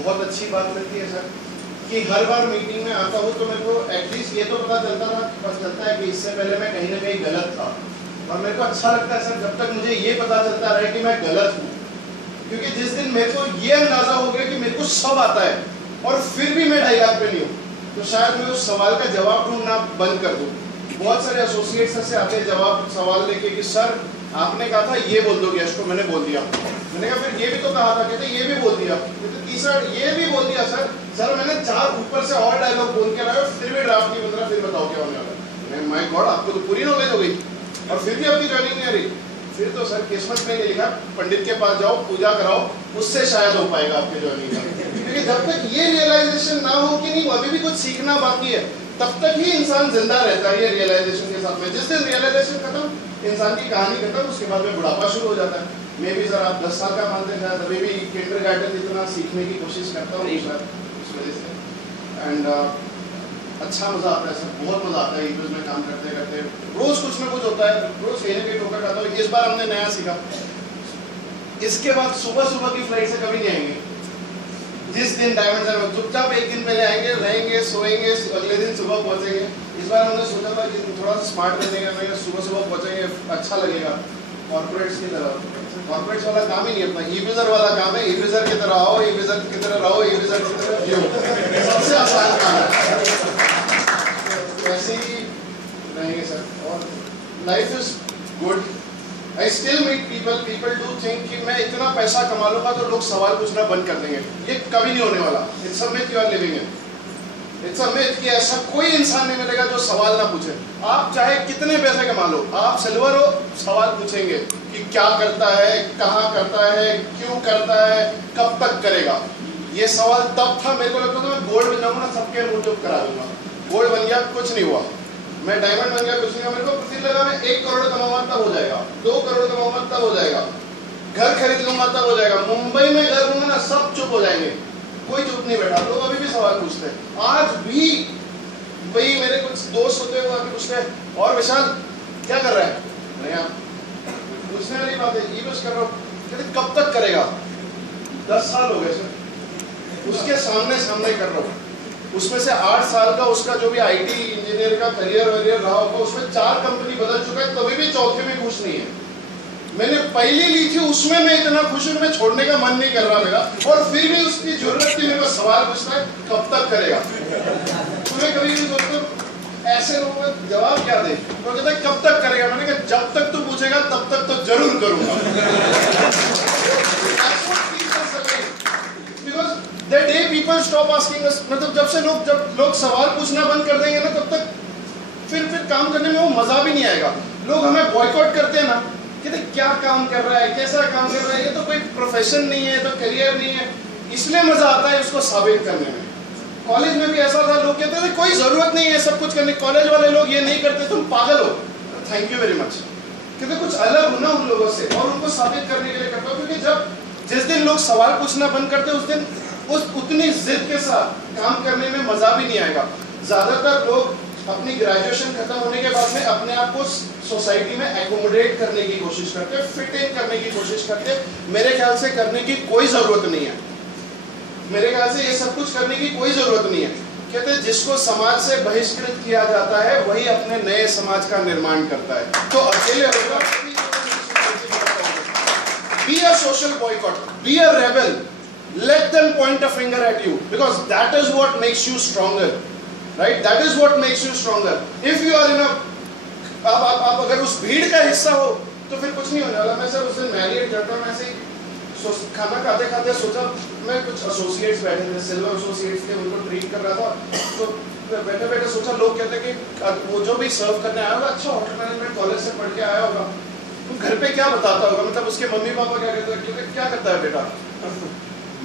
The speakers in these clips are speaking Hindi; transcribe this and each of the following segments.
बहुत अच्छी बात लगती है सर कि हर बार मीटिंग में आता हूँ तो मेरे को एटलीस्ट ये तो पता चलता है कि इससे पहले मैं कहीं ना कहीं गलत था। और मेरे को अच्छा लगता है सर जब तक मुझे ये पता चलता रहे कि मैं गलत हूँ, क्योंकि जिस दिन मेरे को ये अंदाजा हो गया कि मेरे को सब आता है और फिर भी मैं 2.5 लाख पे नहीं हूँ, तो शायद मैं उस सवाल का जवाब ढूंढना बंद कर दूँ। बहुत सारे एसोसिएट्स से आते जवाब सवाल लेके कि सर आपने कहा था ये बोल दो गेस्ट को, मैंने बोल दिया। मैंने कहा फिर ये भी तो कहा था, कहते ये भी बोल दिया, कहते तीसरा ये भी बोल दिया। सर मैंने 4 ऊपर से और डायलॉग बोल के लाया, फिर भी ड्राफ्ट नहीं बन रहा, फिर बताओ क्या होने वाला। माय गॉड, आपको तो पूरी नॉलेज हो गई और फिर भी आपकी ज्वाइनिंग नहीं आ रही। फिर तो सर किस्मत में नहीं लिखा, पंडित के पास जाओ, पूजा कराओ, उससे शायद हो पाएगा आपके ज्वाइनिंग का। क्योंकि जब तक ये रियलाइजेशन ना हो कि नहीं अभी भी कुछ सीखना बाकी है, तब तक ही इंसान जिंदा रहता है ये रियलाइजेशन के साथ में। जिस दिन रियलाइजेशन खत्म, इंसान की कहानी खत्म, उसके बाद में बुढ़ापा शुरू हो जाता है। मे भी सर आप 10 साल का मानते हैं, अभी भी किंडरगार्टन जितना सीखने की कोशिश करता हूँ सर उस वजह से। एंड अच्छा मजा आता है सर, बहुत मजा आता है ईमेल में काम करते करते। रोज कुछ ना कुछ होता है, रोज कहीं ना कहीं ठोकर खाता हूँ। इस बार हमने नया सीखा, इसके बाद सुबह की फ्लाइट से कभी नहीं आएंगे। जिस दिन डायमंड सर चुपचाप 1 दिन पहले आएंगे, रहेंगे, सोएंगे, अगले दिन सुबह पहुंचेंगे। इस बार हमने सोचा था कि थोड़ा सा स्मार्ट करने का, सुबह पहुंचेंगे, अच्छा लगेगा। कॉर्पोरेट्स की तरह, कॉर्पोरेट्स वाला काम ही नहीं अपना, ई-विज़र वाला काम है। ई-विज़र की तरह आओ, ई-विज़र की तरह रहो, ई-विज़र की तरह जियो, सबसे आसान काम है। वैसे ही रहेंगे सर। और life is good. I still meet people do think कि मैं इतना पैसा कमा लूंगा तो लोग सवाल पूछना बंद कर देंगे। ये कभी नहीं होने वाला। It's a myth you are living in. It's a myth कि ऐसा कोई इंसान नहीं मिलेगा जो सवाल ना पूछे। आप चाहे कितने पैसे कमा लो, आप सिल्वर हो, सवाल पूछेंगे कि क्या करता है, कहाँ करता है, क्यों करता है, कब तक करेगा। ये सवाल तब था, मेरे को लगता था मैं गोल्ड बन जाऊंगा ना, सबके मुंह चुप करा दूंगा। गोल्ड बन गया, कुछ नहीं हुआ। मैं डायमंड बन गया, कुछ नहीं हुआ। मेरे को प्रति लगा मैं 1 करोड़ कमाऊंगा तब हो जाएगा, 2 करोड़ कमाऊंगा तब हो जाएगा, घर खरीद लूंगा तब हो जाएगा। मुंबई में घर लूंगा ना, सब चुप हो जाएंगे, कोई चुप नहीं बैठा। लोग अभी भी सवाल पूछते हैं। आज भी वही मेरे कुछ दोस्त होते हुए आके पूछते हैं, और विशाल क्या कर रहा है? नहीं आप पूछने वाली बात है, ये बस कर रहा हूँ। कहते कब तक करेगा? 10 साल हो गए सर, उसके सामने कर रहा हूँ। उसमें से 8 साल का उसका जो भी आईटी इंजीनियर का करियर रहा होगा, उसमें 4 कंपनी बदल चुका है, तभी भी चौथे में खुश नहीं है। मैंने पहली ली थी, उसमें मैं इतना खुश हूं, मैं छोड़ने का मन नहीं कर रहा मेरा, और फिर भी उसकी जरूरत थी। मेरे को सवाल पूछता है कब तक करेगा। तुम्हें कभी भी दोस्तों ऐसे लोगों का जवाब क्या दे? वो कहता है कब तक करेगा। मैंने कहा जब तक तू पूछेगा तब तक तो जरूर करूंगा। The day people stop asking us, मतलब जब लोग सवाल पूछना बंद कर देंगे ना, तब तक फिर काम करने में वो मजा भी नहीं आएगा। लोग हमें बॉयकॉट करते हैं ना, कहते क्या काम कर रहा है, कैसा काम कर रहा है, ये तो कोई प्रोफेशन नहीं है, तो करियर नहीं है। इसलिए मजा आता है उसको साबित करने में। कॉलेज में भी ऐसा था, लोग कहते थे कोई जरूरत नहीं है सब कुछ करने, कॉलेज वाले लोग ये नहीं करते, तुम पागल हो। Thank you very much. कहते कुछ अलग हो ना उन लोगों से, और उनको साबित करने के लिए करता हूँ। क्योंकि जिस दिन लोग सवाल पूछना बंद करते, उस दिन उतनी जिद के साथ काम करने में मजा भी नहीं आएगा। ज्यादातर लोग अपनी ग्रेजुएशन खत्म होने के बाद में अपने आप को सोसाइटी में एकोमोडेट करने की कोशिश करते हैं, फिट इन करने की कोशिश करते हैं। मेरे ख्याल से करने की कोई जरूरत नहीं है। मेरे ख्याल से ये सब कुछ करने की कोई जरूरत नहीं है। कहते हैं जिसको समाज से बहिष्कृत किया जाता है वही अपने नए समाज का निर्माण करता है। तो अकेले होगा, be a social boycott, be a rebel, let them point a finger at you, because that is what makes you stronger, right? That is what makes you stronger. If you are in a, आप अगर उस भीड़ का हिस्सा हो तो फिर कुछ नहीं होने वाला। मैं सर उस दिन मैरियट करता हूँ, ऐसे ही खाना खाते खाते सोचा, मैं कुछ एसोसिएट्स बैठे थे, सिल्वर एसोसिएट्स थे, उनको ट्रीट कर रहा था। तो बैठे बैठे सोचा, लोग कहते हैं कि वो जो भी सर्व करने आया होगा, अच्छा होटल मैनेजमेंट कॉलेज से पढ़ के आया होगा, तो घर पे क्या बताता होगा, मतलब उसके मम्मी पापा क्या कहते हैं, क्या करता है बेटा?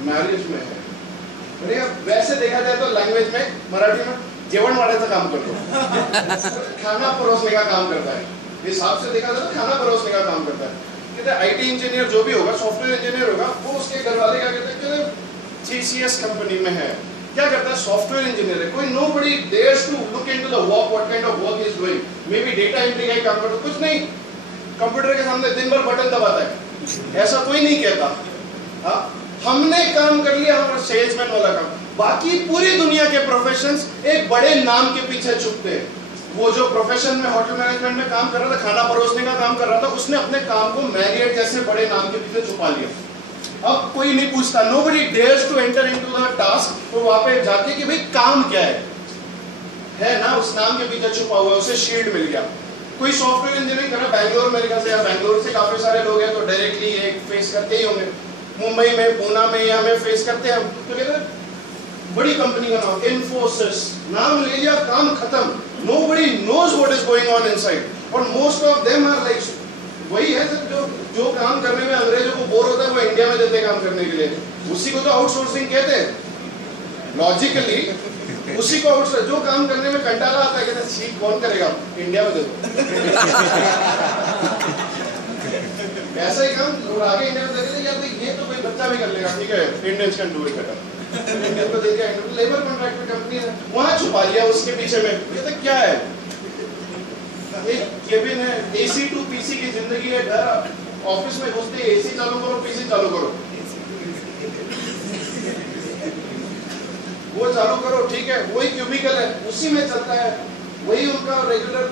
मैरिज में है। अरे वैसे देखा जाए तो लैंग्वेज में, मराठी में जेवण वाढायचं काम करतो, खाना परोसने का काम करता है। हिसाब से देखा जाए तो खाना परोसने का काम करता है। कहते हैं आईटी इंजीनियर जो भी होगा, सॉफ्टवेयर इंजीनियर होगा, वो उसके घर वाले क्या कहते हैं, TCS कंपनी में है, क्या करता है, सॉफ्टवेयर इंजीनियर है। कोई nobody dares to look into the work, what kind of work he is doing, maybe data entry का काम करता, कुछ नहीं, कंप्यूटर के सामने दिन भर बटन दबाता है, ऐसा कोई नहीं कहता। हाँ, हमने काम कर लिया, हमारा सेल्समैन वाला काम। बाकी पूरी दुनिया के प्रोफेशंस एक बड़े नाम के पीछे छुपते हैं। वो जो प्रोफेशन में होटल मैनेजमेंट में काम कर रहा था, खाना परोसने का काम कर रहा था, उसने अपने काम को मैरियट जैसे बड़े नाम के पीछे छुपा लिया। अब कोई नहीं पूछता, nobody dares to enter into the task, तो वहां पे जाके कि भाई काम क्या है ना, उस नाम के पीछे छुपा हुआ है, उसे शील्ड मिल गया। कोई सॉफ्टवेयर इंजीनियरिंग कर रहा है बैंगलोर में से, या बैंगलोर से काफी सारे लोग हैं तो डायरेक्टली ये फेस करते ही होंगे, मुंबई में, पूना में, या हमें फेस करते हैं। तो कहते हैं बड़ी कंपनी का नाम इन्फोसिस, नाम ले लिया, काम खत्म, nobody knows what is going on inside, और most of them are like वही है सर जो काम करने में अंग्रेजों को बोर होता है वो इंडिया में देते काम करने के लिए, उसी को तो आउटसोर्सिंग कहते हैं। लॉजिकली उसी को आउटसोर्स, जो काम करने में कंटाला आता है कहते हैं ठीक कौन करेगा, इंडिया में दे दो। ऐसा ही काम लोग आगे इंडिया में दे देते यार, ये तो कोई बच्चा भी कर लेगा, ठीक है Indians can do it better. Indian को दे दिया, लेबर कॉन्ट्रैक्ट में कंपनी है, वहां छुपा लिया उसके पीछे में। कहते क्या है, एक केबिन है, एसी टू पीसी की जिंदगी है। घर ऑफिस में घुसते एसी चालू करो, पीसी चालू करो, वो चालू करो, ठीक है, वही क्यूबिकल है, उसी में चलता है, वही उनका रेगुलर,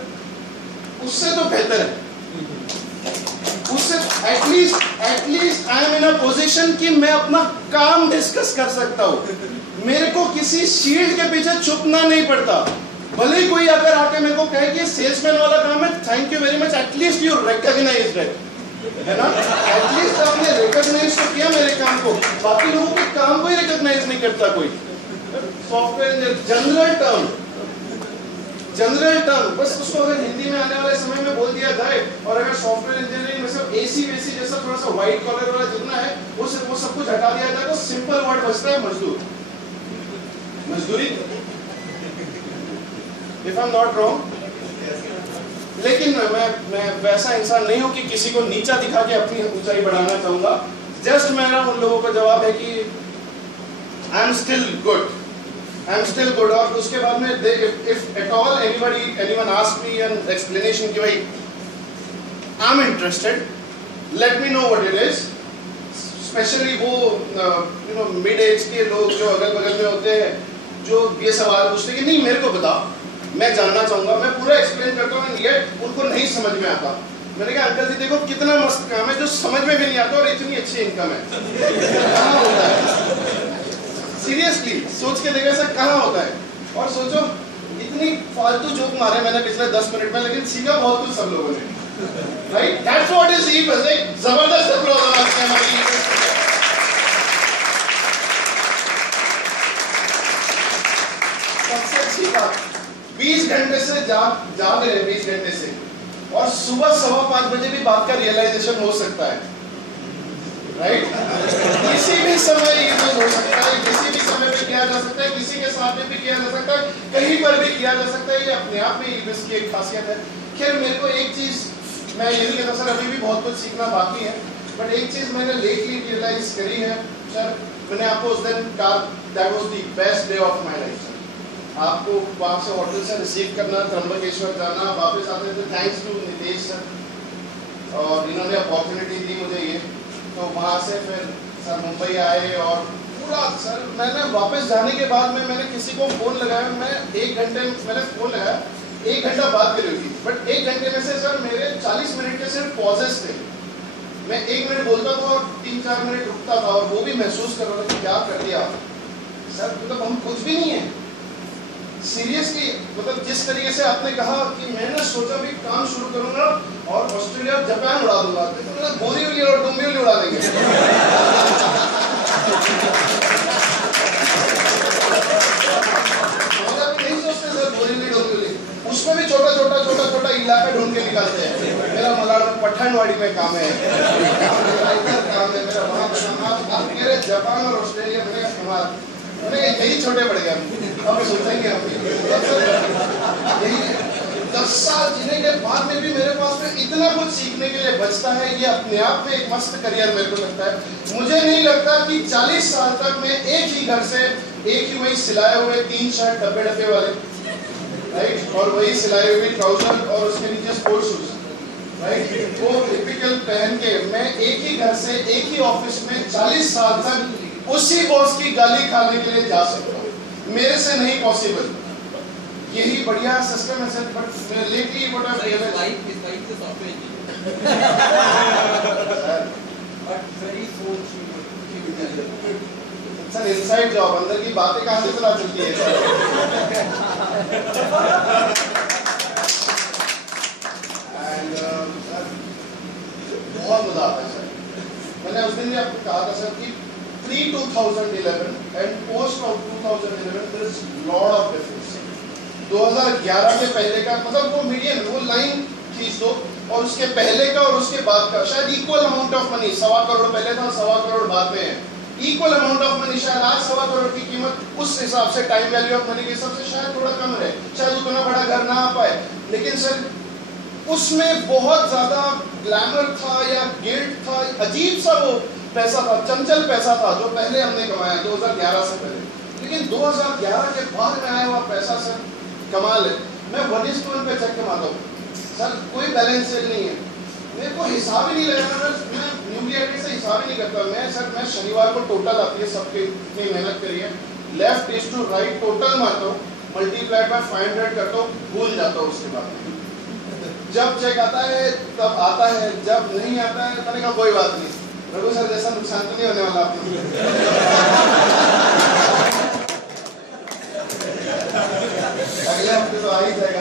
उससे तो बेहतर है, उससे at least I am in a position कि मैं अपना काम डिस्कस कर सकता हूँ, मेरे को किसी शील्ड के पीछे छुपना नहीं पड़ता। भले ही कोई अगर आके मेरे को कहे कि सेल्समैन वाला काम है, thank you very much, at least you recognised it, है ना, एटलीस्ट आपने रिकॉग्नाइज तो किया मेरे काम को। बाकी लोगों के काम को ही रिकॉग्नाइज नहीं करता कोई। सॉफ्टवेयर जनरल टर्म बस उसको अगर हिंदी में आने वाले समय में बोल दिया जाए, और अगर सॉफ्टवेयर इंजीनियरिंग में सब एसी वेसी जैसा थोड़ा सा व्हाइट कॉलर वाला जितना है वो सब कुछ हटा दिया जाए तो सिंपल वर्ड बचता है मजदूर, मजदूरी, if I am not wrong. लेकिन मैं वैसा इंसान नहीं हूं कि किसी को नीचा दिखा के अपनी ऊंचाई बढ़ाना चाहूंगा। जस्ट मेरा उन लोगों का जवाब है कि आई एम स्टिल गुड, और उसके बाद में if at all anyone ask me an explanation कि भाई I am interested, let me know what it is. Specially वो मिड एज के लोग जो अगल बगल में होते हैं, जो ये सवाल पूछते हैं कि नहीं मेरे को बता, मैं जानना चाहूंगा, मैं पूरा एक्सप्लेन करता हूँ, ये उनको नहीं समझ में आता। मैंने कहा अंकल जी देखो कितना मस्त काम है जो समझ में भी नहीं आता और इतनी अच्छी इनकम है, कहाँ होता है? सीरियसली सोच के देखो ऐसा कहाँ होता है? और सोचो इतनी फालतू जोक मारे मैंने पिछले 10 मिनट में, लेकिन सीखा बहुत कुछ सब लोगों ने, राइट? दैट्स व्हाट इज ईपस, एक जबरदस्त अप्लॉज आवाज है हमारी। सबसे अच्छी बात 20 घंटे से जाग रहे हैं, 20 घंटे से, और सुबह 5:15 बजे भी बात का रियलाइजेशन हो सकता है, राइट? किसी भी समय ये हो सकता है, किसी भी समय पे किया जा सकता है, किसी के साथ में भी किया जा सकता है, कहीं पर भी किया जा सकता है। ये अपने आप में इसकी एक खासियत है। खैर मेरे को एक चीज, मैं ये नहीं कहता सर अभी भी बहुत कुछ सीखना बाकी है, बट एक चीज मैंने लेटली रियलाइज करी है सर, मैंने आपको उस दिन कहा that was the best day of my life. आपको वहाँ से होटल से रिसीव करना, त्र्यंबकेश्वर जाना, वापस आते थे, थैंक्स टू नितेश सर, और इन्होंने अपॉर्चुनिटी दी मुझे ये। तो वहाँ से फिर सर मुंबई आए, और पूरा सर मैंने वापस जाने के बाद में मैंने किसी को फ़ोन लगाया, मैं 1 घंटे मैंने फ़ोन लगाया, 1 घंटा बात करी थी, बट 1 घंटे में से सर मेरे 40 मिनट के सिर्फ पॉजेस थे। मैं 1 मिनट बोलता था और 3-4 मिनट रुकता था, और वो भी महसूस कर रहा था कि क्या कर दिया सर, मतलब हम कुछ भी नहीं है। सीरियसली मतलब जिस तरीके से आपने कहा कि मैंने सोचा भी काम शुरू करूंगा और ऑस्ट्रेलिया जापान उड़ा दूंगा, तो बोरी उली और डुम्बी उड़ा देंगे। नहीं सोचते सर बोरी उली डुम्बी उली, उसमें भी छोटा इलाका ढूंढ के निकालते हैं। मेरा मलाड में पठानवाड़ी में काम है, इधर काम है मेरा, वहाँ काम। आप कह रहे जापान और ऑस्ट्रेलिया में हमारा यही छोटे पड़ गए, अब सोचेंगे हम यही 10 साल जीने के बाद में भी मेरे पास में इतना कुछ सीखने के लिए बचता है। ये अपने आप में एक मस्त करियर मेरे को लगता है। मुझे नहीं लगता कि 40 साल तक मैं एक ही घर से एक ही वही सिलाए हुए 3 शर्ट डब्बे वाले, राइट, और वही सिलाई हुई ट्राउजर और उसके नीचे स्पोर्ट्स शूज, राइट, वो टिपिकल पहन के मैं एक ही घर से एक ही ऑफिस में 40 साल तक उसी बॉस की गाली खाने के लिए जा सकता हूँ, मेरे से नहीं पॉसिबल। यही बढ़िया सिस्टम है sir. But lately what I realise is like the software engineer but very सोच सर इनसाइड जॉब, अंदर की बातें कहाँ से पता चलती है सर? एंड बहुत मजा आता है सर। मैंने उस दिन भी आपको कहा था सर कि pre 2011 and post of 2011 there is lot of difference. 2011 के पहले का मतलब वो मीडियम, वो लाइन खींच दो, और उसके पहले का और उसके बाद का शायद equal amount of money, 1.25 crore पहले था, 1.25 करोड़ बाद में है। इक्वल अमाउंट ऑफ मनी, शायद आज 1.25 करोड़ की कीमत उस हिसाब से टाइम वैल्यू ऑफ मनी के हिसाब से शायद थोड़ा कम रहे, शायद उतना बड़ा घर ना आ पाए, लेकिन सर उसमें बहुत ज्यादा ग्लैमर था या गिल्ट था, अजीब सा वो पैसा था, चंचल पैसा था जो पहले हमने कमाया 2011 से पहले। लेकिन 2011 के बाद में आया हुआ पैसा सर कमाल है। मैं 1:1 पे चेक कमाता हूँ सर, कोई बैलेंस शीट नहीं है, मेरे को हिसाब ही नहीं लगाना, मैं न्यूली एडेड से हिसाब ही नहीं करता। मैं शनिवार को टोटल आती है सबके, इतनी मेहनत करी है, left is to right total मारता हूँ, मल्टीप्लाइड बाय 500 करता हूँ, भूल जाता हूँ उसके बाद। जब चेक आता है तब आता है, जब नहीं आता है मैंने कहा कोई बात नहीं, रघु सर जैसा नुकसान तो नहीं होने वाला आपको। अगले हफ्ते तो आ ही जाएगा।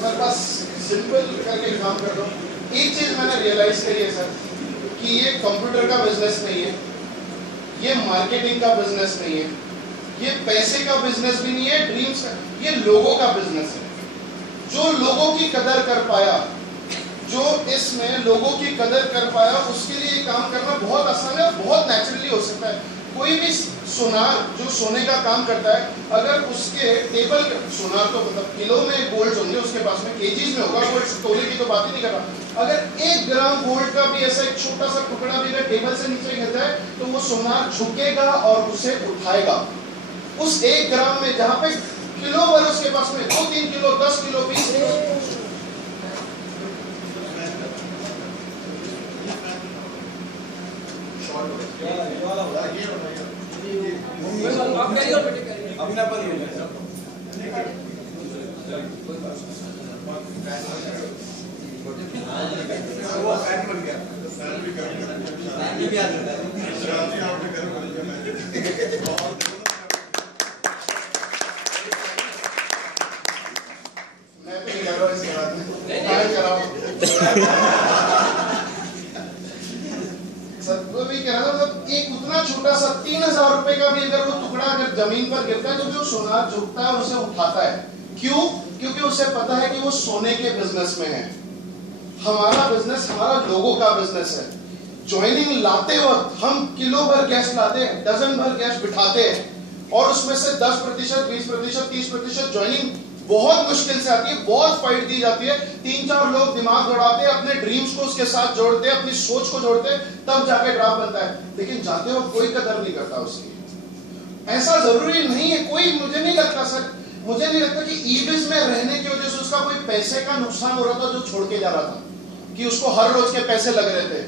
सर बस सिंपल करके काम कर दो। एक चीज मैंने रियलाइज करी है सर कि ये कंप्यूटर का बिजनेस नहीं है, ये मार्केटिंग का बिजनेस नहीं है, ये पैसे का बिजनेस भी नहीं है, ड्रीम्स का, ये लोगों का बिजनेस है। जो लोगों की कदर कर पाया, जो इसमें लोगों की कदर कर पाया, उसके लिए काम करना बहुत आसान है और बहुत नेचुरली हो सकता है। कोई भी सोनार जो सोने का काम करता है, अगर उसके टेबल, सोनार तो मतलब किलो में गोल्ड होंगे उसके पास में, केजीज में होगा गोल्ड, तोले की तो बात ही नहीं कर रहा। अगर 1 ग्राम गोल्ड का भी ऐसा एक छोटा सा टुकड़ा भी अगर टेबल से नीचे गिर जाए तो वो सोनार झुकेगा और उसे उठाएगा। उस 1 ग्राम में जहां पे किलो भर उसके पास में 2-3 किलो, 10 किलो, 20 किलो, छोटा सा 3000 रुपए का भी अगर वो टुकड़ा अगर जमीन पर गिरता है तो जो सोनार झुकता है और उसे उठाता है। क्यों? क्योंकि उसे पता है कि वो सोने के बिजनेस में है। हमारा बिजनेस, हमारा लोगों का बिजनेस है। ज्वाइनिंग लाते वक्त हम किलो भर गैस लाते हैं, डजन भर गैस बिठाते हैं, और उसमें से 10%, 20%, 30% ज्वाइनिंग बहुत मुश्किल से आती है, बहुत फाइट दी जाती है, 3-4 लोग दिमाग दौड़ाते हैं, अपने ड्रीम्स को उसके साथ जोड़ते हैं, अपनी सोच को जोड़ते हैं, तब जाके ड्राफ्ट बनता है। लेकिन जाते वक्त कोई कदर नहीं करता उसकी। ऐसा जरूरी नहीं है, कोई, मुझे नहीं लगता सर, मुझे नहीं लगता कि ईबिज में रहने की वजह से उसका कोई पैसे का नुकसान हो रहा था जो छोड़ के जा रहा था, कि उसको हर रोज के पैसे लग रहे थे।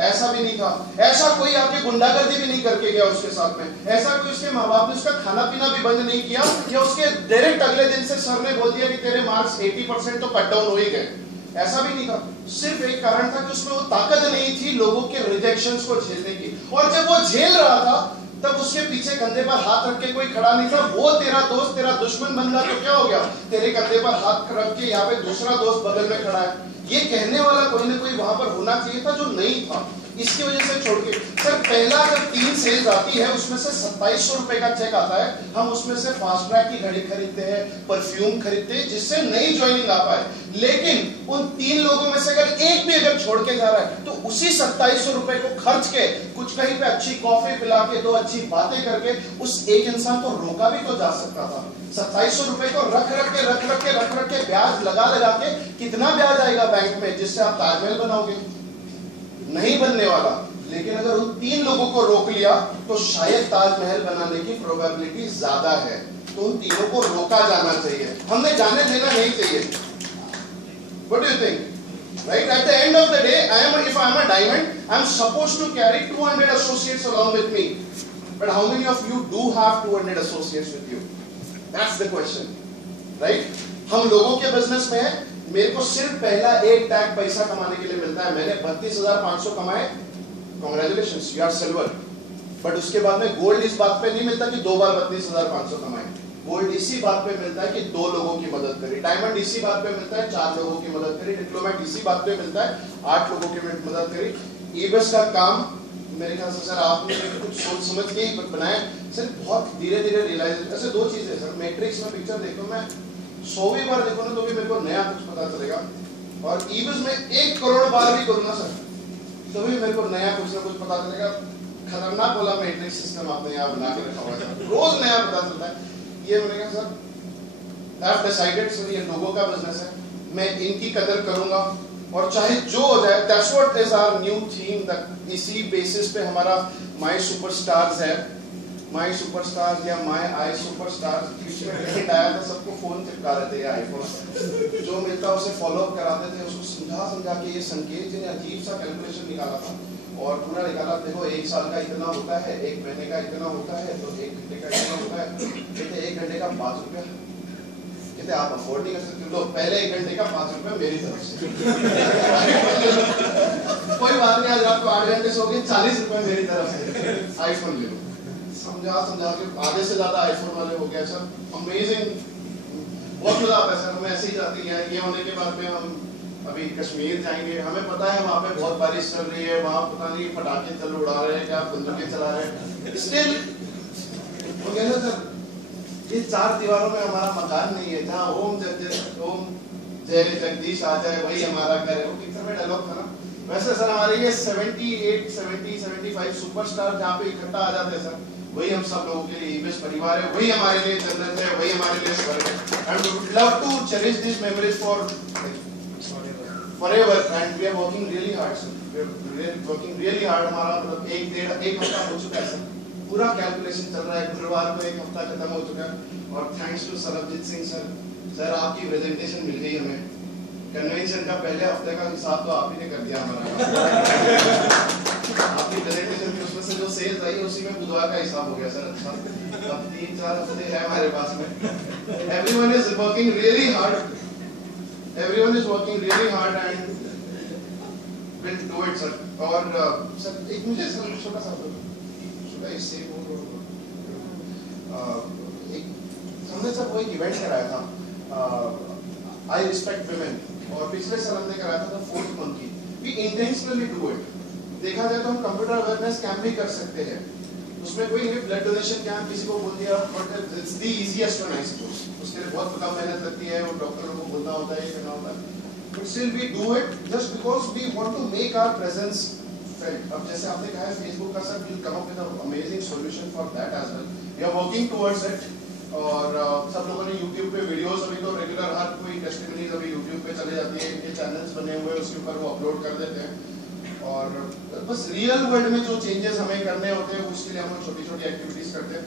ऐसा भी नहीं था। ऐसा कोई आके गुंडागर्दी भी नहीं करके गया उसके साथ में। ऐसा कोई उसके माँ बाप ने उसका खाना पीना भी बंद नहीं किया, या उसके डायरेक्ट अगले दिन से सर ने बोल दिया कि तेरे मार्क्स 80% तो कट डाउन हो ही गए। ऐसा भी नहीं था। सिर्फ एक कारण था कि उसमें वो ताकत नहीं थी लोगों के रिजेक्शंस को झेलने की। और जब वो झेल रहा था तब उसके पीछे कंधे पर हाथ रख के कोई खड़ा नहीं था। वो तेरा दोस्त तेरा दुश्मन बन गया तो क्या हो गया, तेरे कंधे पर हाथ रख के यहाँ पे दूसरा दोस्त बगल में खड़ा है। ये कहने वाला कोई ना कोई वहां पर होना चाहिए था जो नहीं था। इसकी वजह से छोड़ के सर, पहला जब 3 सेल्स आती है उसमें से 2700 रुपए का चेक आता है, हम उसमें से फास्ट ट्रैक की घड़ी खरीदते हैं, परफ्यूम खरीदते हैं, जिससे नई ज्वाइनिंग आ पाए। लेकिन उन 3 लोगों में से अगर एक भी अगर छोड़ के जा रहा है तो उसी 2700 रुपए को खर्च के कुछ कहीं पे अच्छी कॉफी पिला के 2 अच्छी बातें करके उस एक इंसान को रोका भी तो जा सकता था। 2700 रुपए को रख रख के ब्याज लगा के कितना ब्याज आएगा बैंक में, जिससे आप ताजमहल बनाओगे? नहीं बनने वाला। लेकिन अगर उन 3 लोगों को रोक लिया तो शायद ताजमहल बनाने की प्रोबेबिलिटी ज्यादा है। तो उन तीनों को रोका जाना चाहिए, हमने जाने देना नहीं चाहिए। What do you think? Right? At the end of the day, if I am a diamond, I am supposed to carry 200 associates along with me. But how many of you do have 200 associates with you? That's the question. Right? हम लोगों के बिजनेस में है, मेरे को सिर्फ पहला एक टैग पैसा कमाने के लिए मिलता है. मैंने 32,500 कमाए, congratulations, you are silver. But उसके बाद में गोल्ड इस बात पे नहीं मिलता कि 2 बार 32,500 कमाए. गोल्ड इसी बात पे मिलता है कि 2 लोगों की मदद करी. डायमंड इसी बात पे मिलता है 4 लोगों की मदद करी. डिप्लोमेट इसी बात पे मिलता है 8 लोगों की मदद करी. ईबीएस का काम मेरे ख्याल से सर आपने कुछ सोच समझ के ही बनाया सर. बहुत धीरे धीरे रियलाइज, ऐसे 2 चीजें सर. मैट्रिक्स में पिक्चर देखो, मैं 100वीं बार देखो ना तो भी मेरे को नया कुछ पता चलेगा. और ईबीएस में 1 करोड़ बार भी करूँ ना सर तो भी मेरे को नया कुछ ना कुछ पता चलेगा. खतरनाक वाला मैट्रिक्स सिस्टम आपने यहाँ बना के रखा हुआ है, रोज नया पता चलता है. ये मैंने कहा sir I have decided sir ये लोगों का बिजनेस है, मैं इनकी कदर करूंगा और चाहे जो हो जाए. That's what is our new theme. इसी बेसिस पे हमारा माय सुपरस्टार्स है. माय सुपरस्टार्स या माय आई सुपरस्टार्स. इसमें आया था, सबको फोन चिपका रहे थे आईफोन, जो मिलता उसे फॉलो अप कराते थे, उसको समझा के ये संकेत जिन्हें अजीब सा कैलकुलेशन निकाला था और पूरा निकाला. देखो 1 साल का इतना होता है, 1 महीने का इतना होता है, तो 1 घंटे का इतना होता है. कहते 1 घंटे का 5 रुपया. कहते आप अफोर्ड नहीं कर सकते तो पहले 1 घंटे का 5 रुपया मेरी तरफ से. कोई बात नहीं, आज आपको 8 घंटे सो गए, 40 रुपए मेरी तरफ से आईफोन ले लो. समझा के आधे से ज्यादा आईफोन वाले हो गए सर. अमेजिंग, बहुत मजा आता है सर. हमें ऐसे ही जाती है. ये होने के बाद में हम अभी कश्मीर जाएंगे. हमें पता है वहाँ पे बहुत बारिश चल रही है, वहाँ पता नहीं पटाखे चल उड़ा रहे हैं, क्या बंदूकें चला रहे हैं. स्टिल वो कहना सर ये 4 दीवारों में हमारा मकान नहीं है जहाँ ओम जय जगदीश आ जाए वही हमारा घर है. वो पिक्चर में डायलॉग था ना. वैसे सर हमारे ये 78, 70, 75 सुपरस्टार जहाँ पे इकट्ठा आ जाते हैं सर, वही हम सब लोगों के लिए ईबीएस परिवार है. वही हमारे लिए जन्नत है, वही हमारे लिए स्वर्ग है. And we would love to cherish this memories for forever and we are working really hard sir. We are working really hard. हमारा मतलब 1 हफ्ता हो चुका है सर. पूरा कैलकुलेशन चल रहा है. गुरुवार को 1 हफ्ता खत्म हो चुका है और thanks to Sarabjeet Singh sir. Sir आपकी प्रेजेंटेशन मिल गई हमें. कन्वेंशन का पहले हफ्ते का हिसाब तो आप ही ने कर दिया हमारा. आपकी प्रेजेंटेशन की उसमें से जो सेल्स आई उसी में बुधवार का हिसाब हो गया सर. अच्छा अब 3-4 हफ्ते है हमारे पास में. Everyone is working really hard. Everyone is working really hard and will do it sir. और सर एक मुझे सर छोटा सा इससे एक हमने सर वो एक इवेंट कराया था आई रिस्पेक्ट विमेन और पिछले साल हमने कराया था 4th month की. We intentionally do it. देखा जाए तो हम कंप्यूटर अवेयरनेस कैंप भी कर सकते हैं. उसमें कोई नहीं ब्लड डोनेशन कैंप किसी को बोल दिया but it's the easiest one I suppose. उसके लिए बहुत कम मेहनत लगती है और डॉक्टरों को बोलना होता है, ये करना होता है. But still we do it just because we want to make our presence felt. अब जैसे आपने कहा है फेसबुक का sir will come up with a amazing solution for that as well. We are working towards it. और सब लोगों ने YouTube पे वीडियोस अभी तो रेगुलर हर कोई टेस्टिमनीज अभी YouTube पे चले जाती है. इनके चैनल्स बने हुए हैं उसके ऊपर वो अपलोड कर देते हैं. और बस रियल वर्ल्ड में जो चेंजेस हमें करने होते हैं उसके लिए हम छोटी-छोटी एक्टिविटीज करते हैं.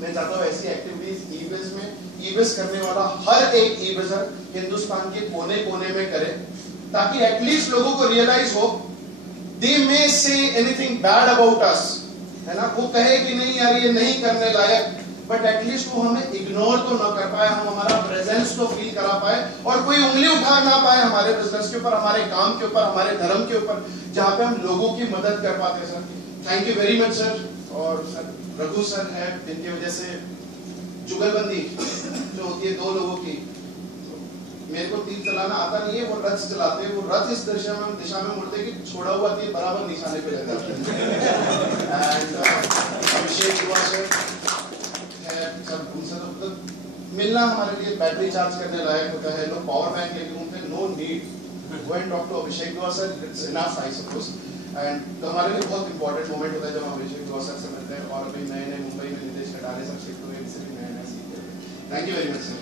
मैं चाहता हूँ ऐसी एक्टिविटीज ईबीएस में ईबीएस करने वाला हर एक ईबीएसर हिंदुस्तान के कोने-कोने में करे ताकि एटलीस्ट लोगों को रियलाइज हो. दे मे say anything bad about us, है ना. वो कहे कि नहीं यार ये नहीं करने लायक, बट एटलीस्ट वो हमें इग्नोर तो ना कर पाए. हम हमारा प्रेजेंस तो फील करा पाए और कोई उंगली उठा ना पाए हमारे बिजनेस के ऊपर, हमारे काम के ऊपर, हमारे धर्म के ऊपर, जहाँ पे हम लोगों की मदद कर पाते हैं sir. Thank you very much sir. और सर रघु सर है जिनकी वजह से जुगलबंदी जो होती है 2 लोगों की. मेरे को तीर चलाना आता नहीं है, वो रथ चलाते हैं. वो रथ इस दिशा में मुड़ते कि छोड़ा हुआ तीर बराबर निशाने पे लग जाता है. एंड अभिषेक हुआ सर सब उनसे तो मिलना हमारे लिए बैटरी चार्ज करने लायक होता है. लोग पावर बैंक लेके घूमते हैं. No need go and talk to Abhishek Dua sir. It's enough I suppose. And तो हमारे लिए बहुत इंपॉर्टेंट मोमेंट होता है जब हम अभिषेक दुआ सर से मिलते हैं. और अभी नए मुंबई में नितेश कटारे सर शिफ्ट हुए, इससे भी नए सीखते हैं. Thank you very much sir.